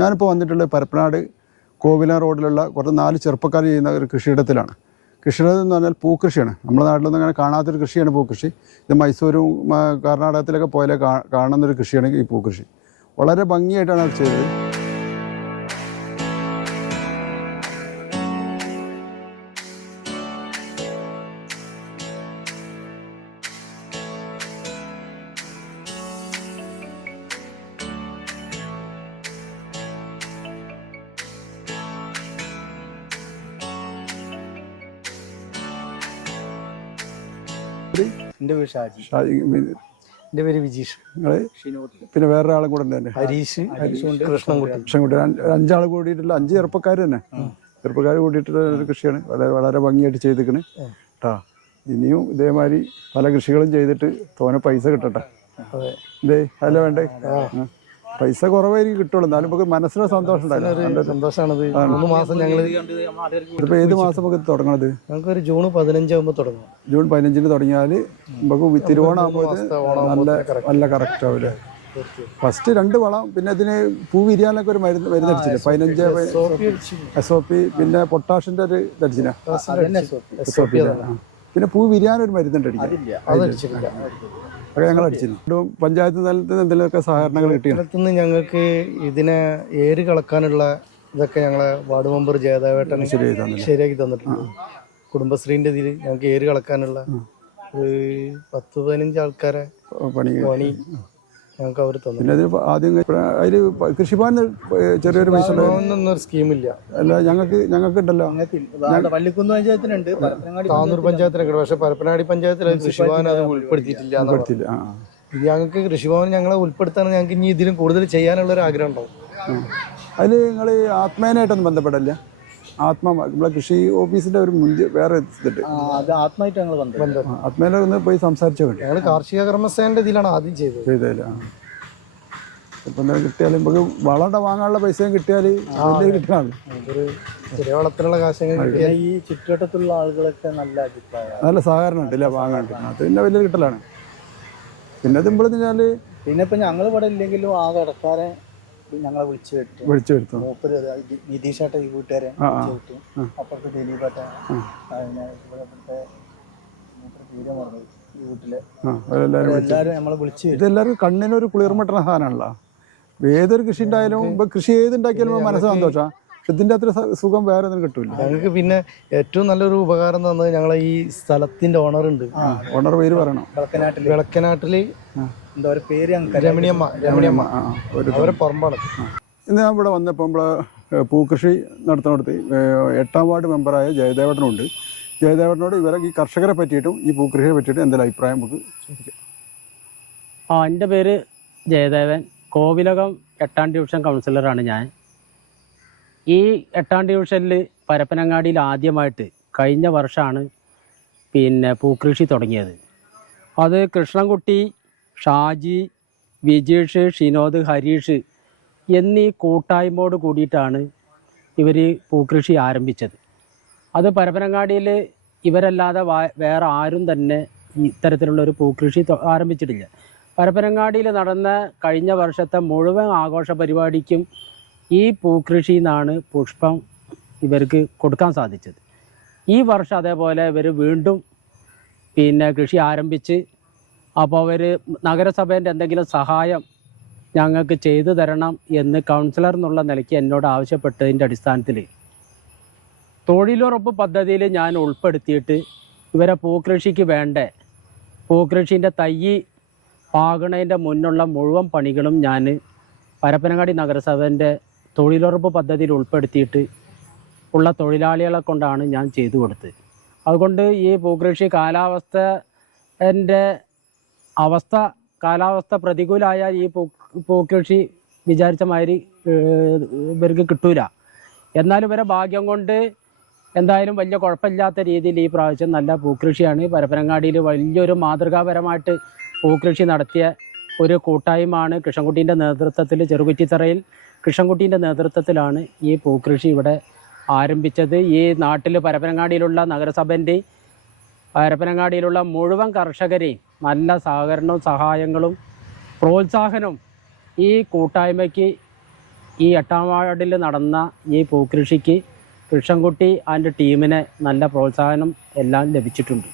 ഞാനിപ്പോൾ വന്നിട്ടുള്ളത് പരപ്പനാട് കോവിലം റോഡിലുള്ള കുറച്ച് 4 ചെറുപ്പക്കാർ ചെയ്യുന്ന ഒരു കൃഷിയിടത്തിലാണ്. കൃഷിയിടം എന്ന് പറഞ്ഞാൽ പൂക്കൃഷിയാണ്. നമ്മുടെ നാട്ടിലൊന്നും അങ്ങനെ കാണാത്തൊരു കൃഷിയാണ് പൂക്കൃഷി. ഇത് മൈസൂരും കർണാടകത്തിലൊക്കെ പോയാലേ കാണുന്നൊരു കൃഷിയാണ് ഈ പൂക്കൃഷി. വളരെ ഭംഗിയായിട്ടാണ് അത് ചെയ്തത്. എൻ്റെ പേര് ഷാജി. എൻ്റെ പേര് വിജീഷ്. പിന്നെ വേറൊരാളും കൂടെ ഉണ്ട്, ഹരീഷ്, കൃഷ്ണൻകുട്ടി. 5 ആൾ കൂടിയിട്ടുള്ള 5 ചെറുപ്പക്കാർ തന്നെ, ചെറുപ്പക്കാർ കൂടിയിട്ടുള്ള ഒരു കൃഷിയാണ്. വളരെ വളരെ ഭംഗിയായിട്ട് ചെയ്തിരിക്കണ് കേട്ടോ. ഇനിയും ഇതേമാതിരി പല കൃഷികളും ചെയ്തിട്ട് തോനെ പൈസ കിട്ടട്ടെ. ഇതേ അല്ല വേണ്ടേ, പൈസ കുറവായിരിക്കും കിട്ടുള്ളൂ, എന്നാലും നമുക്ക് മനസ്സിലൊരു സന്തോഷം ഉണ്ടായിരുന്നു. സന്തോഷമാണത്. 3 മാസം ഞങ്ങൾ ഇതിപ്പോൾ ഏത് മാസം നമുക്ക് തുടങ്ങണത്? നമുക്കൊരു ജൂൺ 15 ആകുമ്പോൾ തുടങ്ങും. ജൂൺ 15 തുടങ്ങിയാൽ നമുക്ക് തിരുവോണമാകുമ്പോൾ നല്ല കറക്റ്റ് ആവില്ലേ? ഫസ്റ്റ് 2 വളം, പിന്നെ ഇതിന് പൂ വിരിയാനൊക്കെ ഒരു മരുന്ന് അടിച്ചില്ലേ? 15 SOP, പിന്നെ പൊട്ടാഷിന്റെ ഒരു ഇതടിച്ചില്ല, SOP. പിന്നെ പൂ വിരിയാനൊരു മരുന്നുണ്ട് അടിച്ചില്ല, അതൊക്കെ ഞങ്ങൾ അടിച്ചിരുന്നു. പഞ്ചായത്ത് തലത്തിൽ നിന്ന് എന്തെങ്കിലുമൊക്കെ സഹകരണങ്ങൾ കിട്ടിയിരുന്നു. ഞങ്ങൾക്ക് ഇതിനെ ഏര് കളക്കാനുള്ള ഇതൊക്കെ ഞങ്ങളെ വാർഡ് മെമ്പർ ജയദേവേട്ടൻ ശരിയാക്കി തന്നിട്ടുണ്ട്. കുടുംബശ്രീന്റെ ഇതിൽ ഞങ്ങൾക്ക് ഏര് കളക്കാനുള്ള ഒരു 10-15 ആൾക്കാരെ പണി ഞങ്ങൾക്ക് അവർ തന്നു. പിന്നെ ആദ്യം അതിൽ കൃഷിഭവന് ചെറിയൊരു പൈസ ഒന്നും സ്കീമില്ല. അല്ല, ഞങ്ങൾക്ക് ഉണ്ടല്ലോ, വള്ളിക്കുന്ന് പഞ്ചായത്തിനുണ്ട്, താന്നൂർ പഞ്ചായത്തിനൊക്കെ. പക്ഷെ പരപ്പനാടി പഞ്ചായത്തിൽ കൃഷിഭവൻ അത് ഉൾപ്പെടുത്തിയിട്ടില്ല. ഞങ്ങൾക്ക് കൃഷിഭവൻ ഞങ്ങളെ ഉൾപ്പെടുത്താൻ ഞങ്ങൾക്ക് ഇനി ഇതിലും കൂടുതൽ ചെയ്യാനുള്ള ഒരു ആഗ്രഹം ഉണ്ടാവും. അതിൽ നിങ്ങൾ ആത്മേനായിട്ടൊന്നും ബന്ധപ്പെടില്ല? നമ്മളെ കൃഷി ഓഫീസിന്റെ ഒരു വേറെ ഇതുണ്ട്, ആത്മായിട്ട് ഞങ്ങൾ ആത്മേനെ ഒന്ന് പോയി സംസാരിച്ചോ. ഞങ്ങൾ കാർഷിക കർമ്മസേനയുടെ ഇതിലാണ് ആദ്യം ചെയ്തത്. ഇപ്പൊ കിട്ടിയാൽ നമുക്ക് വളണ്ട വാങ്ങാനുള്ള പൈസയും കിട്ടിയാൽ കിട്ടാണ്. ചെറിയ വളത്തിനുള്ള കാശങ്ങൾ കിട്ടിയാൽ ഈ ചുറ്റുവട്ടത്തുള്ള ആളുകളൊക്കെ നല്ല അഭിപ്രായം, നല്ല സഹകരണം ഉണ്ടല്ലേ വാങ്ങാണ്ട്. അത് പിന്നെ വലിയ കിട്ടലാണ്. പിന്നെ ഇതിമ്പോഴെന്ന് വെച്ചാല് പിന്നെ ഇപ്പൊ ഞങ്ങൾ ഇവിടെ ഇല്ലെങ്കിലും ആ കടക്കാരെ ഞങ്ങളെ വിളിച്ചു വരുത്തും. മൂപ്പര് നിതീഷേട്ട ഈ വീട്ടുകാരെ അപ്പുറത്ത് ദിലീപേട്ട, ഇവിടുത്തെ തീരെ പറഞ്ഞത് ഈ വീട്ടിലെ എല്ലാവരും നമ്മളെ വിളിച്ചു വരും. ഇതെല്ലാവരും കണ്ണിനൊരു കുളിർമട്ടുന്ന സാധനമാണല്ലോ. ഏതൊരു കൃഷി ഉണ്ടായാലും ഇപ്പൊ കൃഷി ഏതുണ്ടാക്കിയാലും മനസ്സ് സന്തോഷമാണ്. ഇതിന്റെ അത്ര സുഖം വേറെ ഒന്നും കിട്ടൂല ഞങ്ങൾക്ക്. പിന്നെ ഏറ്റവും നല്ലൊരു ഉപകാരം തന്നത് ഞങ്ങളെ ഈ സ്ഥലത്തിന്റെ ഓണർ ഉണ്ട്. ഓണർ പേര് പറയണം. വിളക്കനാട്ടില് എന്താ ഒരു പേര്, രമണിയമ്മ അവരെ പറമ്പാണ്. ഇന്ന് ഞാൻ ഇവിടെ വന്നപ്പോൾ നമ്മളെ പൂക്കൃഷി നടത്തുന്നിടത്ത് 8ാം വാർഡ് മെമ്പറായ ജയദേവട്ടനുണ്ട്. ജയദേവട്ടനോട് ഇവരെ ഈ കർഷകരെ പറ്റിയിട്ടും ഈ പൂക്കൃഷിയെ പറ്റിയിട്ടും എന്തെങ്കിലും അഭിപ്രായം നമുക്ക് ചോദിക്കാം. എൻ്റെ പേര് ജയദേവൻ. കോവിലകം 8ാം ഡിവിഷൻ കൗൺസിലറാണ് ഞാൻ. ഈ 8ാം ഡിവിഷനിൽ പരപ്പനങ്ങാടിയിൽ ആദ്യമായിട്ട് കഴിഞ്ഞ വർഷമാണ് പിന്നെ പൂക്കൃഷി തുടങ്ങിയത്. അത് കൃഷ്ണൻകുട്ടി, ഷാജി, വിജീഷ്, ഷിനോദ്, ഹരീഷ് എന്നീ കൂട്ടായ്മയോട് കൂടിയിട്ടാണ് ഇവർ പൂക്കൃഷി ആരംഭിച്ചത്. അത് പരപ്പനങ്ങാടിയിൽ ഇവരല്ലാതെ വേറെ ആരും തന്നെ ഇത്തരത്തിലുള്ളൊരു പൂക്കൃഷി ആരംഭിച്ചിട്ടില്ല. പരപ്പനങ്ങാടിയിൽ നടന്ന കഴിഞ്ഞ വർഷത്തെ മുഴുവൻ ആഘോഷ പരിപാടിക്കും ഈ പൂക്കൃഷിയിൽ നിന്നാണ് പുഷ്പം ഇവർക്ക് കൊടുക്കാൻ സാധിച്ചത്. ഈ വർഷം അതേപോലെ ഇവർ വീണ്ടും പിന്നെ കൃഷി ആരംഭിച്ച്, അപ്പോൾ അവർ നഗരസഭേൻ്റെ എന്തെങ്കിലും സഹായം ഞങ്ങൾക്ക് ചെയ്തു തരണം എന്ന് കൗൺസിലർ എന്നുള്ള നിലയ്ക്ക് എന്നോട് ആവശ്യപ്പെട്ടതിൻ്റെ അടിസ്ഥാനത്തിൽ തൊഴിലുറപ്പ് പദ്ധതിയിൽ ഞാൻ ഉൾപ്പെടുത്തിയിട്ട് ഇവരെ പൂക്കൃഷിക്ക് വേണ്ട പൂക്കൃഷീൻ്റെ തൈ പാകണതിൻ്റെ മുന്നുള്ള മുഴുവൻ പണികളും ഞാൻ പരപ്പനങ്ങാടി നഗരസഭേൻ്റെ തൊഴിലുറപ്പ് പദ്ധതിയിൽ ഉൾപ്പെടുത്തിയിട്ട് ഉള്ള തൊഴിലാളികളെ കൊണ്ടാണ് ഞാൻ ചെയ്തു കൊടുത്തത്. അതുകൊണ്ട് ഈ പൂക്കൃഷി കാലാവസ്ഥ പ്രതികൂലമായാൽ ഈ പൂക്കൃഷി വിചാരിച്ച മാതിരി ഇവർക്ക് കിട്ടൂല. എന്നാലും ഇവരെ ഭാഗ്യം കൊണ്ട് എന്തായാലും വലിയ കുഴപ്പമില്ലാത്ത രീതിയിൽ ഈ പ്രാവശ്യം നല്ല പൂക്കൃഷിയാണ്. പരപ്പനങ്ങാടിയിൽ വലിയൊരു മാതൃകാപരമായിട്ട് പൂക്കൃഷി നടത്തിയ ഒരു കൂട്ടായ്മയാണ് കൃഷ്ണൻകുട്ടീൻ്റെ നേതൃത്വത്തിൽ, ചെറുകുറ്റിത്തറയിൽ കൃഷ്ണൻകുട്ടീൻ്റെ നേതൃത്വത്തിലാണ് ഈ പൂക്കൃഷി ഇവിടെ ആരംഭിച്ചത്. ഈ നാട്ടിൽ പരപ്പനങ്ങാടിയിലുള്ള നഗരസഭൻ്റെ പരപ്പനങ്ങാടിയിലുള്ള മുഴുവൻ കർഷകരെയും നല്ല സഹകരണവും സഹായങ്ങളും പ്രോത്സാഹനവും ഈ കൂട്ടായ്മയ്ക്ക് ഈ 8ാം വാർഡിൽ നടന്ന ഈ പൂക്കൃഷിക്ക് കൃഷ്ണൻകുട്ടി ആൻഡ് ടീമിനെ നല്ല പ്രോത്സാഹനം എല്ലാം ലഭിച്ചിട്ടുണ്ട്.